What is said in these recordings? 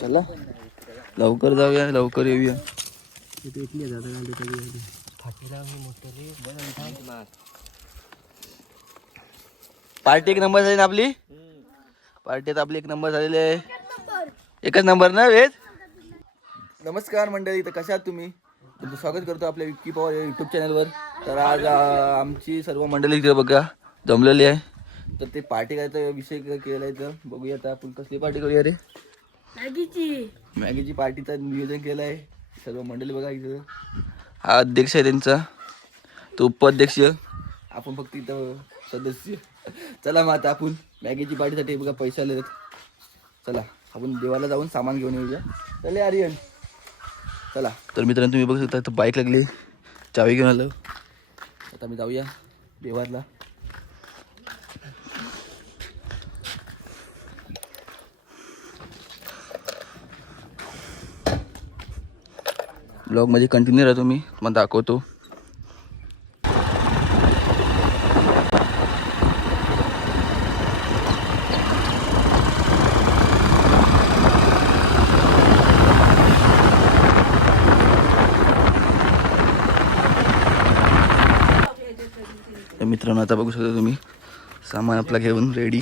चला लवकर जाऊया, लवकर येऊया. पार्टी एक नंबर झाली ना आपली. पार्टीत आपली एक नंबर झालेली आहे. एकच नंबर ना वेद. नमस्कार मंडळी, तर कशा आहात तुम्ही? तुमचं स्वागत करतो आपल्या विक्की पवार यूट्यूब चॅनलवर. तर आज आमची सर्व मंडळी इकडे बघा जमलेली आहे. तर ते पार्टी करायचा विषय केला आहे. तर बघूया आता आपण कसली पार्टी करूया रे. मॅगीची पार्टीचं नियोजन केलं आहे. सर्व मंडळी बघा इथं. हा अध्यक्ष आहे त्यांचा, तो उपाध्यक्ष, आपण फक्त इथं सदस्य. चला मग आता आपण मॅगीची पार्टीसाठी बघा पैसे आले. चला आपण देवाला जाऊन सामान घेऊन येऊया. चले आर्यन चला. तर मित्रांनो तुम्ही बघू शकता बाईक लागली, चावी घेऊन आलो. आता मी जाऊया देवाला. ब्लॉग मध्ये कंटिन्यू राहतो, मी मग दाखवतो. मित्रांनो आता बघू शकता तुम्ही सामान आपला घेऊन रेडी.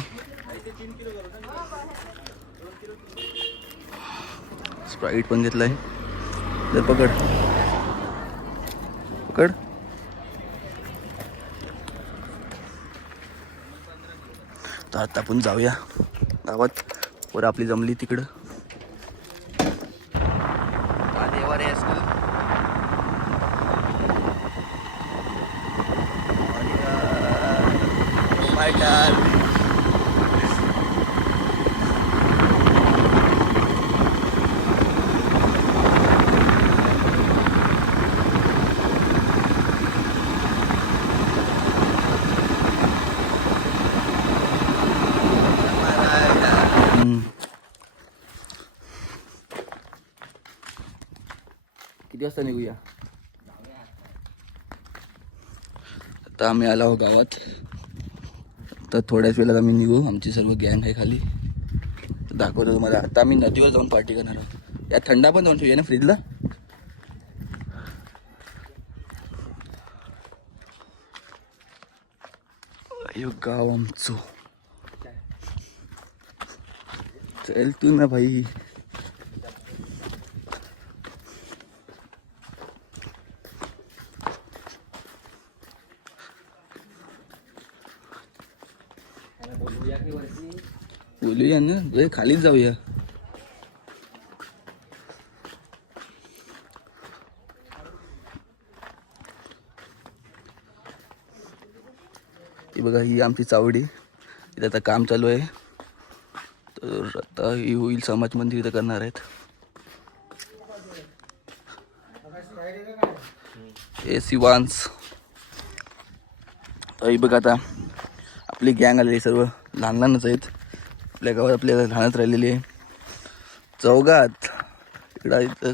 स्प्राईट पण घेतलाय. तर पकड पकड. तर आता आपण जाऊया गावात. वर आपली जमली तिकडं. किती वाजता निघूया? आता आम्ही आलो आहोत गावात. तर थोड्याच वेळात आम्ही निघू. आमची सर्व गँग आहे खाली. दाखवतो तुम्हाला. आता आम्ही नदीवर जाऊन पार्टी करणार आहोत. या थंडा पण जाऊन ठेवूया ना फ्रीजला. अयो गाव आमचं. चल तू ना भाई. बोलूया ना, खालीच जाऊया. ही बघा, ही आमची चावडी. इथं आता काम चालू आहे. तर आता ही होईल समाज मंदिर इथं करणार आहेत. हे शिवांश. ही बघा आता आपली गँग आलेली सर्व लहान लहानच आहेत. आपल्या गावात आपल्या लहानच राहिलेली आहे. चौघात इकडं इथं.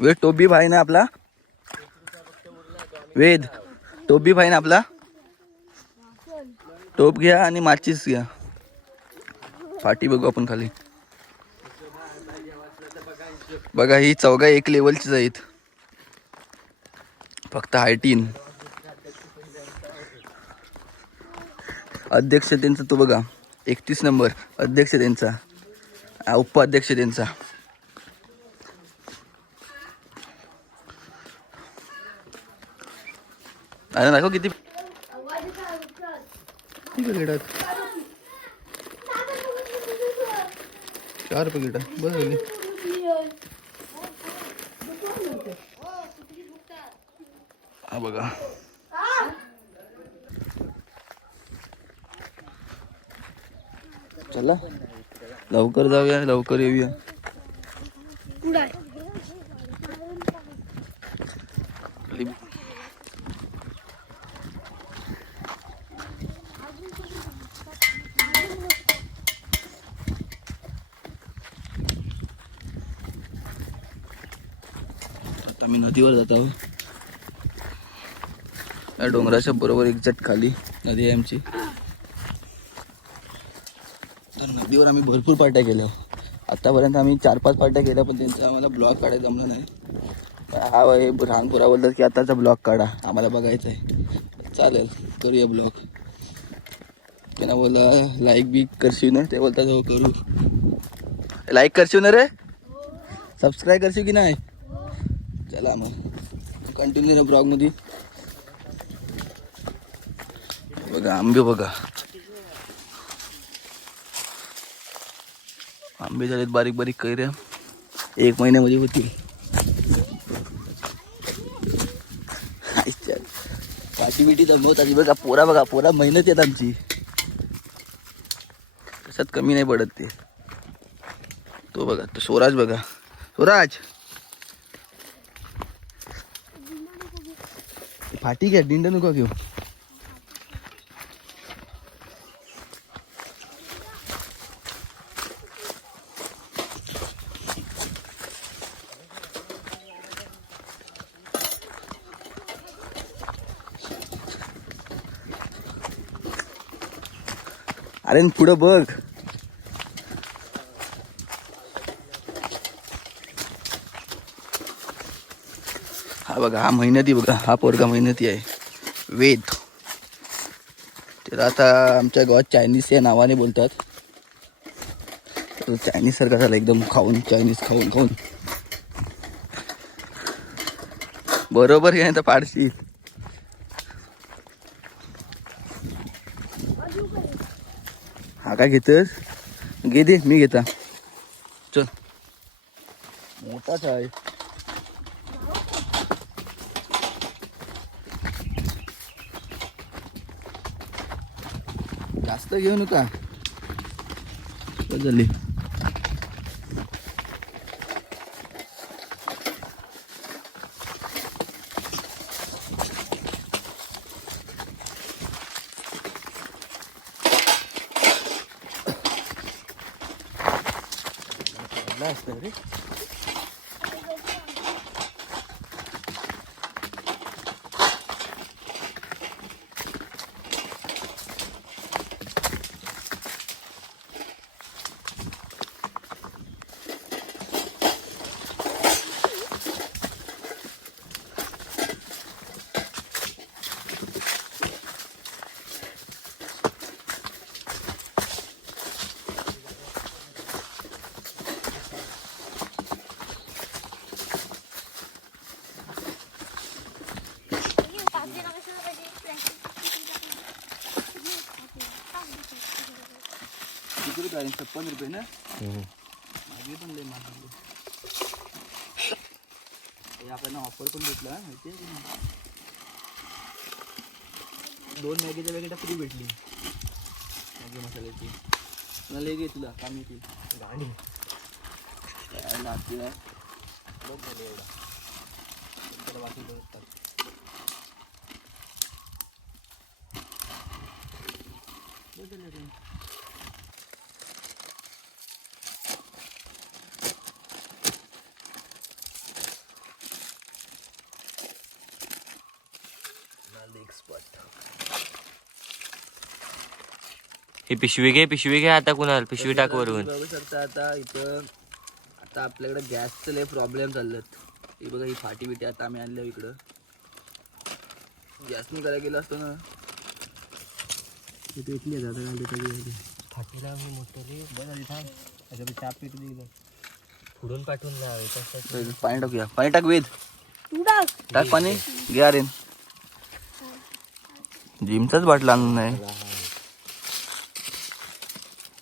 वेद टोबी भाई ना आपला. वेद टोबी भाई ना आपला. टोप घ्या आणि माचीस घ्या. पाठी बघू आपण खाली. बघा ही चौघा एक लेवलचीच आहेत. फक्त हायटीन. अध्यक्ष त्यांचा तो बघा 31 नंबर अध्यक्ष त्यांचा. उपाध्यक्ष त्यांचा. अरे दाखव किती पॅकेट. 4 पॅकेट बस झाली. हा बघा. चला लवकर जाऊया, लवकर येऊया. आता मी नदीवर जात आहोत. या डोंगराच्या बरोबर एक्झॅक्ट खाली नदी आहे आमची. नदीवर आम्ही भरपूर पार्ट्या केल्या. आतापर्यंत आम्ही 4-5 पार्ट्या केल्या, पण त्यांचा आम्हाला ब्लॉग काढायला जमला नाही. हा हे रानपुरा बोलतात की आताचा ब्लॉग काढा, आम्हाला बघायचं आहे. चालेल, करूया ब्लॉग. त्यांना बोला लाईक बी करशील ना, ते बोलतात हो करू. लाईक करशील ना रे, सबस्क्राईब करशील की नाही. चला मग कंटिन्यू ब्लॉगमध्ये बघा. आंबे बघा, आंबे झालेत बारीक बारीक कैऱ्या, 1 महिन्यामध्ये होतील. पाठी बिटी जमवतात बघा. पोरा बघा, पोरा मेहनत येत आमची, कशात कमी नाही पडत ते. तो बघा, तो स्वराज बघा. स्वराज फाटी घ्या, डिंड नको घेऊ. अरे पुढं बघ. हा बघा, हा मेहनती बघा, हा पोरगा मेहनती आहे, वेद. त्याला आता आमच्या गावात चायनीज या नावाने बोलतात. तो चायनीज सारखा झाला एकदम, खाऊन चायनीज खाऊन खाऊन. बरोबर आहे तर पाडशी. हा काय घेतस, घे दे, मी घेता. चल, मोठाच आहे. जास्त घेऊ नका, झाली. असतं रे. किती रुपये 56 रुपये ना. मागे पण लय महाग. आपल्याला ऑफर पण भेटला माहिती आहे. 2 मॅगीच्या पॅकेट फ्री भेटली मॅगी मसाल्याची. मला घे, तुला काम येतील. गाडी लागते बघ झाले एवढा. बाकी बघतात. ही पिशवी घे आता. कुणाल पिशवी टाक वरून. बघू शकता आता इथं, आता आपल्याकडे गॅसचे लय प्रॉब्लेम चाललेत. ही बघा, ही फाटी बिटी आता आम्ही आणल्या इकडं. गॅसनी करायला गेलो असतो ना, इथे इथली आता काय फाटीला मी मोठं बघ आधी थांब. त्याच्यावर चाप पेटली गेलं, पुढून पाठवून लावायचं. पाणी टाकूया. पाणी टाक वेद, टाक पाणी. घे अरे, जिमचाच बाटला आणून नाही.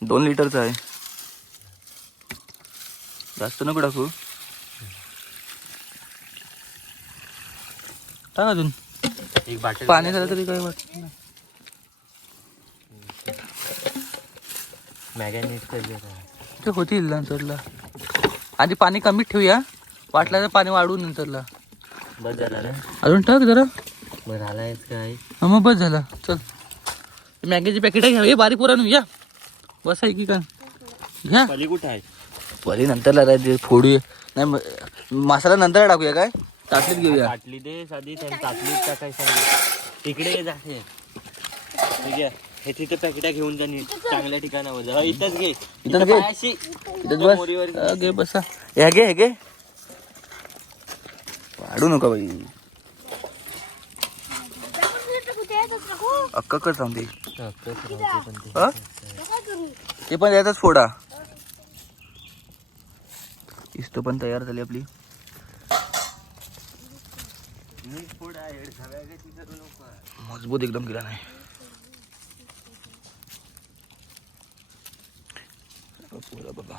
2 लिटरचा आहे, जास्त नको टाकू. टाक अजून एक बाटल पाणी झालं तरी काय वाटत नाही. मॅगी नीट कर ते होतील नंतरला. आधी पाणी कमीच ठेवूया, वाटलं तर पाणी वाढवू नंतरला. बस झाला ना, अजून टाक जरा. मग झालाय काय. मग बस झाला. चल, मॅगीची पॅकेट घ्या. हे बारीक पुराणून या. बस आहे की काय घ्या. पली कुठं आहे. पली नंतरला राहते, फोडूया. नाही मसाला नंतर टाकूया. काय ताटलीत घेऊया. ताटली दे साधी, ताटलीत टाकायचं. तिकडे जाते ठीक आहे. हे तिथे पॅकेटा घेऊन जा नीट चांगल्या ठिकाणावर जा. इथंच घे. इथं घे. पायाशी. इथंच बस. मोरीवर घे. घे बसा. हे घे हे घे. पाडू नका बाई. अक्का कर थांबते. ते पण याचाच फोडा. इस्तो पण तयार झाली आपली. मजबूत एकदम केला नाही. बघा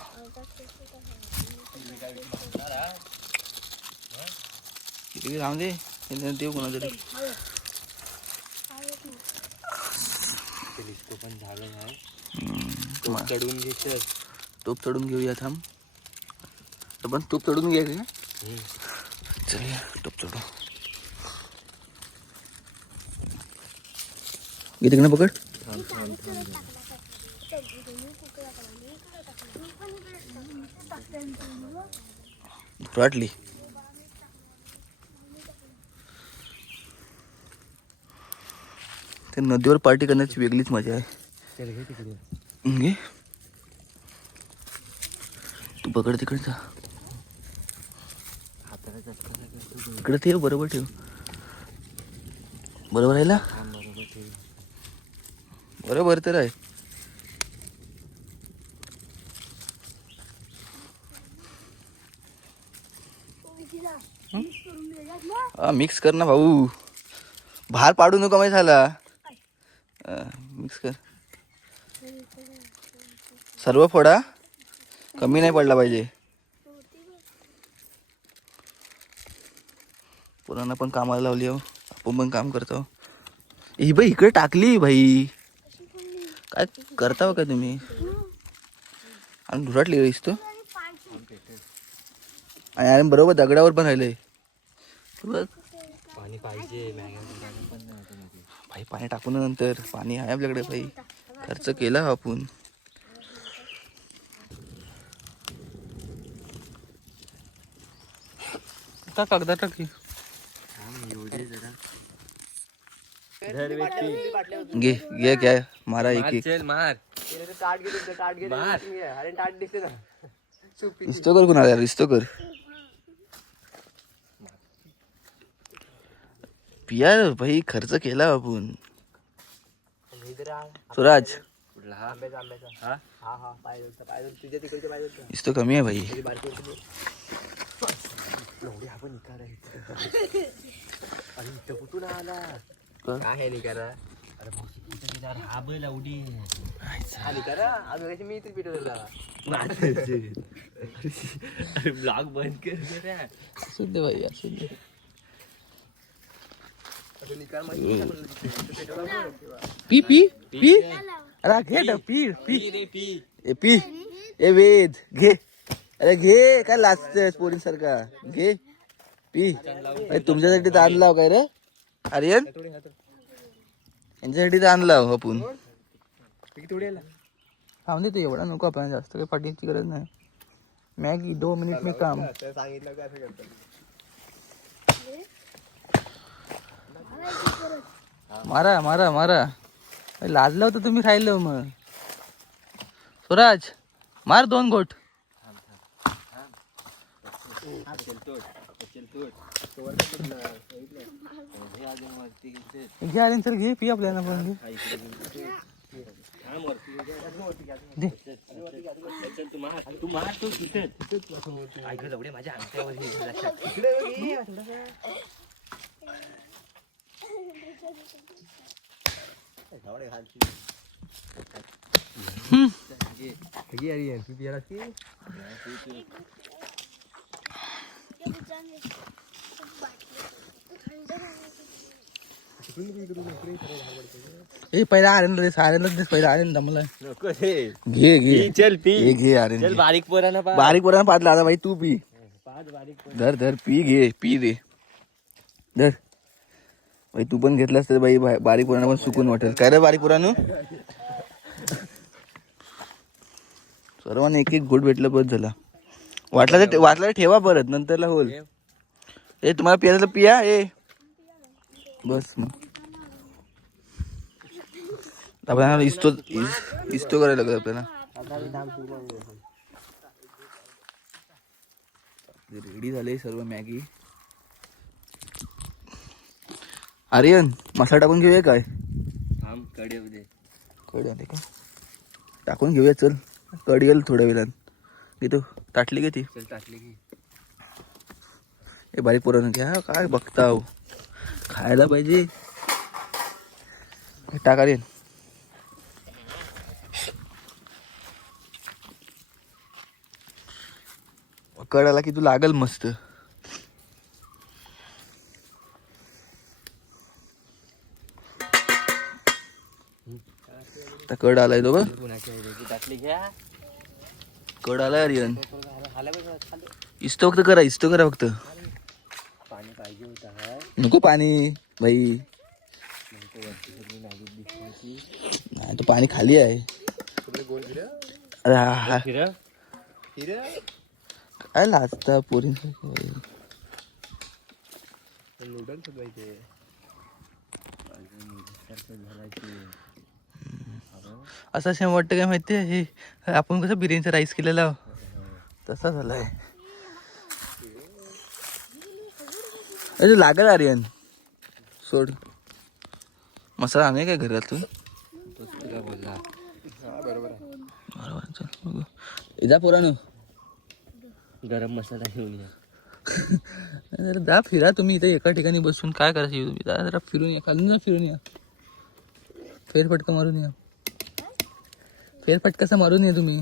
किती राहून दे देऊ कोणा तरी. पण झालं नाही. चढून घे. तूप चढून घेऊया. थांब पण तूप चढून घ्या का. चल तूप चढू. घे तिकडे पकड. वाटली ते नदीवर पार्टी करण्याची वेगळीच मजा आहे. घे तू पकड तिकडचा. इकडे ठेव. बरोबर ठेव. बरोबर आहे ना. बरोबर तर आहे. मिक्स कर ना भाऊ. बाहेर पाडू नको माहिती झाला. मिक्स कर. सर्व फोडा. कमी नाही पडला पाहिजे. पुराणा पण कामाला लावली हो. आपण पण काम करतो. ही बाई इकडे टाकली भाई. काय करता काय तुम्ही. आणि धुराटली रहीस तो. आणि अरे बरोबर दगडावर पण राहिलंय. पाणी पाहिजे. भाई पाणी टाकून नंतर. पाणी आहे आपल्याकडे भाई. खर्च केला आपण. कागदा टाकी. घे घे काय मारा एक एक. मार. रिस्तो कर कुणाला. रिस्तो कर. पिया भाई खर्च केला आपण. स्वराज रिस्तो कमी आहे भाई. कुठून आला. काय निकारा. हा बैल उडी मी इथे पिटवला. ब्लॉग बंद कर. असू दे भाई असू दे. P P P. अरे घे पी पी पी. ए वेद घे. अरे घे काय लाजतेस पोरी सारखा. घे पी. तुमच्यासाठी तर आणला काय रे आर्यन. यांच्यासाठी तर आणला आपण. थांब दे एवढा नको आपण. जास्त काही पाठीची गरज नाही. मॅगी 2 मिनिट में काम. मारा मारा मारा. लाजला होता तुम्ही राहिलं मग. स्वराज मार 2 घोट. घे आले सर. घे पी आपल्याला पण. माझ्या अंगठ्यावर ए पहिला आर्यन रे. आर्यन पहिला आर्यन दमला. घे घे. चल पी. घे आर्यन. चल बारीक पोरांना बारीक पोरांना पाडला. आता भाई तू पी. धर धर पी. घे पी दे. धर भाई. तू पण घेतलास तर बाई बारीक पोरांना पण सुकून वाटेल. काय रे बारीक पोरांनो. सर्वांना एक एक घोट भेटलं बस झाला. वाटला ठेवा परत नंतरला होल. ए तुम्हाला पियाचं पिया. ए बस मग आपण इस्तो करायला लागेल आपल्याला. रेडी झाले सर्व मॅगी. आर्यन मसाला टाकून घेऊया काय? थांब कडे दे. कढी आली का? टाकून घेऊया चल. कढी येईल थोड्या वेळात. घेतो ताटली घेते. चल टाकली की. हे बारीक पोरांना घ्या काय बघता हो. खायला पाहिजे. टाक आर्यन. कड आला की तू लागल मस्त. आता कड आलाय तो बघ. टाकली घ्या. कड आलाय आर्यन. इस्तो फक्त करा फक्त. पाणी पाहिजे होता. नको पाणी भाई. नाही तो पाणी खाली आहे. अरे हा काय लाजता पोरी. नूडल्स पाहिजे. असं शेम वाटतं काय माहिती आहे. हे आपण कसं बिर्याणीचा राईस केलेला तसा झालाय. अरे लागल आर्यन सोड. मसाला आणू काय घरातून? बोलला बरोबर चल बघू. जा पोरानो. गरम मसाला घेऊन या. जरा जा फिरा तुम्ही इथे एका ठिकाणी बसून काय करायचं तुम्ही. जा जरा फिरून या. खालून जा फिरून या. फेरफटका मारून या. फेरफटकासा मारून या तुम्ही.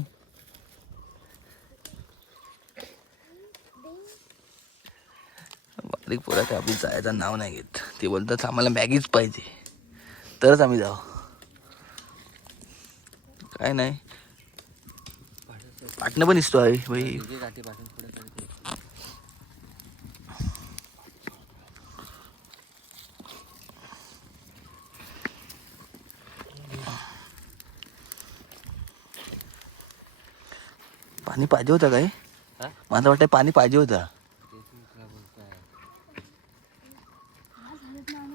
बारीक पोरा ते आपली जायचं नाव नाही घेत. ते बोलतात आम्हाला मॅगीच पाहिजे तरच आम्ही जाऊ. काय नाही पाटणं पण दिसतो आहे भाई. पाणी पाहिजे होतं काय? मला वाटतं पाणी पाहिजे होता.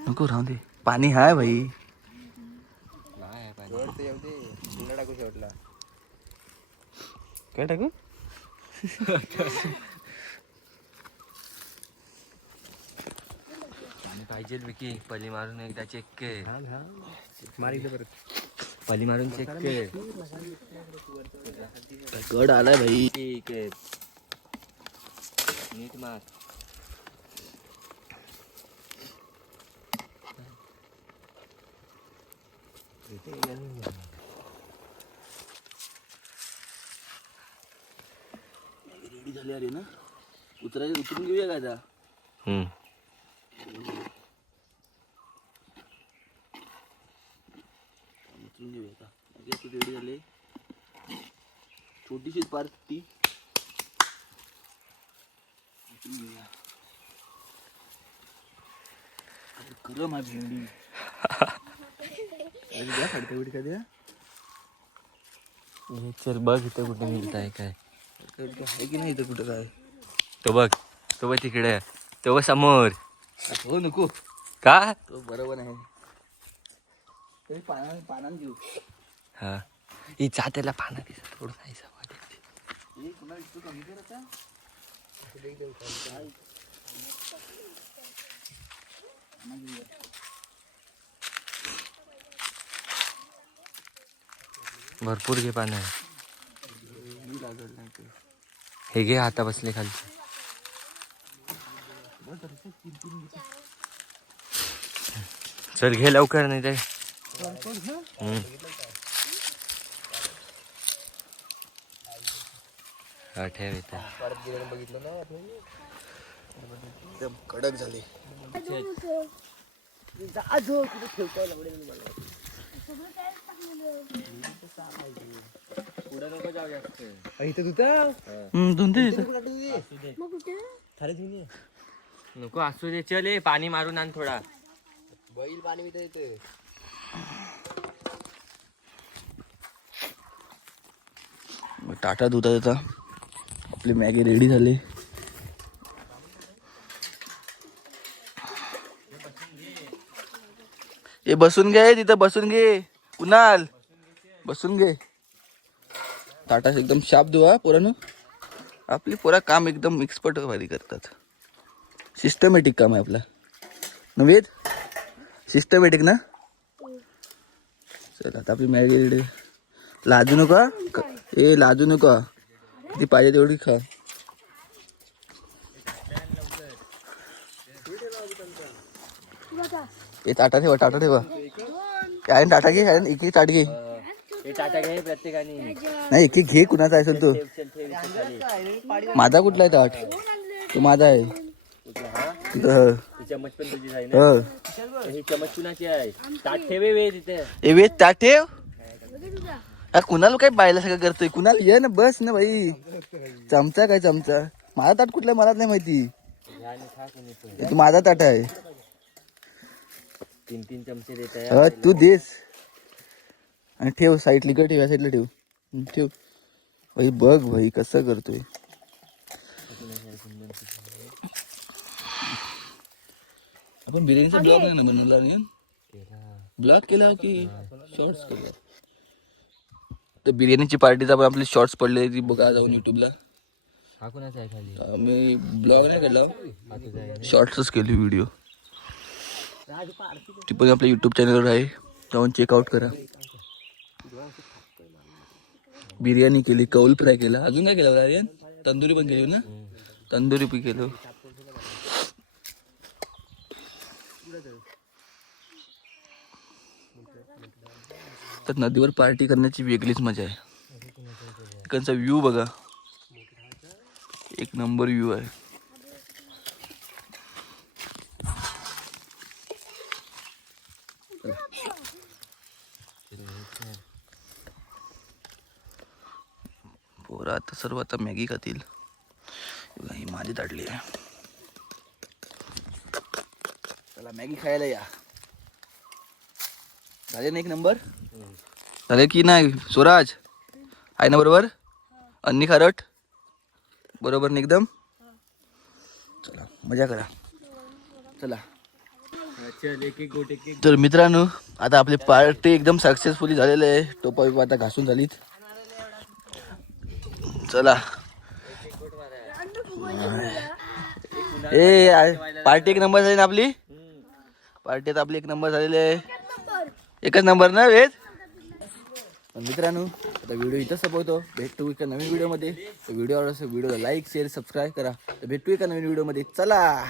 नको राहू दे. पाणी हाय भाई. काय टाकू? पाणी पाहिजे विकी. पली मारून एकदा चेक कर. पली मारून चेक कर. कड आलाय भाई. ठीक आहे. नीट मार. रेडी झाली अरे ना. उतरून घेऊया का आता? उतरून घेऊया का? रेडी झाले. छोटीशी पार्टी उतरून घेऊया. खरं माझी भेंडी. द्या फडका बिडका द्या. चल बघ इथं कुठे मिळत आहे काय. आहे की नाही इथं कुठं काय? तो बघ तिकडे. तो बघ समोर. हो नको का? तो बरोबर आहे. तरी पानान घेऊ. हा ही त्याला पाना दिसत थोडं नाही भरपूर घे पानं. हे घे आता बसले खाली. चल घे लवकर नाही ते. हा ठेव इथं. एकदम कडक झाले. नको असू दे. चल ये पाणी मारून आण थोडा. बैल पाणी मी येते. टाटा दुधा देता. आपली मॅगी रेडी झाली. हे बसून घे तिथं बसून घे. कुणाल बसून घे. ताटा एकदम शाप धुवा पोरानं. आपली पोरा काम एकदम एक्सपर्ट भारी करतात. सिस्टमॅटिक काम आहे आपला नव्हेद. सिस्टमॅटिक ना. चल आता आपली मॅगी रेडी. लाजू नका लाजू नका. किती पाहिजे तेवढी खा. टाटा ठेवा टाटा ठेवा. काय टाटा घे एक ताट घे. टाटा घे प्रत्येकाने. नाही एक घे कुणाचा असेल तो. माझा कुठला आहे ताट. तो माझा आहे. चमच पण तुझी आहे ना. ही चमच कुणाची आहे. ताट ठेवे वे तिथे. वे ताट ठेव. कुणाला काय बायला सगळं करतोय. कुणाला ये ना बस ना भाई. चमचा काय चमचा. माझा ताट कुठला आहे मला नाही माहिती. तू माझा ताट आहे. 3 चमचे देत तू देस. आणि ठेव साईडला इकडे ठेव. या साईडला ठेव. ठेव भाई. बघ भाई कसं करतोय. आपण बिर्याणीचा ब्लॉग नाही ना बनवला. ब्लॉग केला की शॉर्ट्स केला. तर बिर्याणीची पार्टीचा पण आपली शॉर्ट्स पडले ती बघा जाऊन युट्यूबला. हा कोणाचा आहे खाली. मी ब्लॉग नाही केला. शॉर्ट्सच केली व्हिडिओ. ती पण आपल्या युट्यूब चॅनलवर आहे. जाऊन चेकआउट करा. बिर्याणी केली. कौल फ्राय केला. अजून काय केलं आर्यन. तंदुरी पण केली ना. तंदुरी पण केलं. तर नदीवर पार्टी करण्याची वेगळीच मजा आहे. इकडचा व्ह्यू बघा. एक नंबर व्ह्यू आहे. पोरा आता सर्व आता मॅगी खातील. ही माझी ताटली आहे. चला मॅगी खायला या. झाले ना एक नंबर. झाले की नाही स्वराज आहे ना बरोबर. अन्नी खारट बरोबर ना एकदम. चला मजा करा. चला तर मित्रांनो आता आपली पार्टी एकदम सक्सेसफुली झालेली आहे. टोपा बिपा आता घासून झालीत. चला पार्टी एक नंबर झाली ना आपली. पार्टी आता आपली एक नंबर झालेली आहे. एकच नंबर ना वेद. मित्रांनो आता व्हिडिओ इथं संपवतो. भेटतो एका नवीन व्हिडिओमध्ये. व्हिडिओ आवडला व्हिडिओला लाईक शेअर सबस्क्राईब करा. तर भेटू एका नवीन व्हिडिओमध्ये. चला.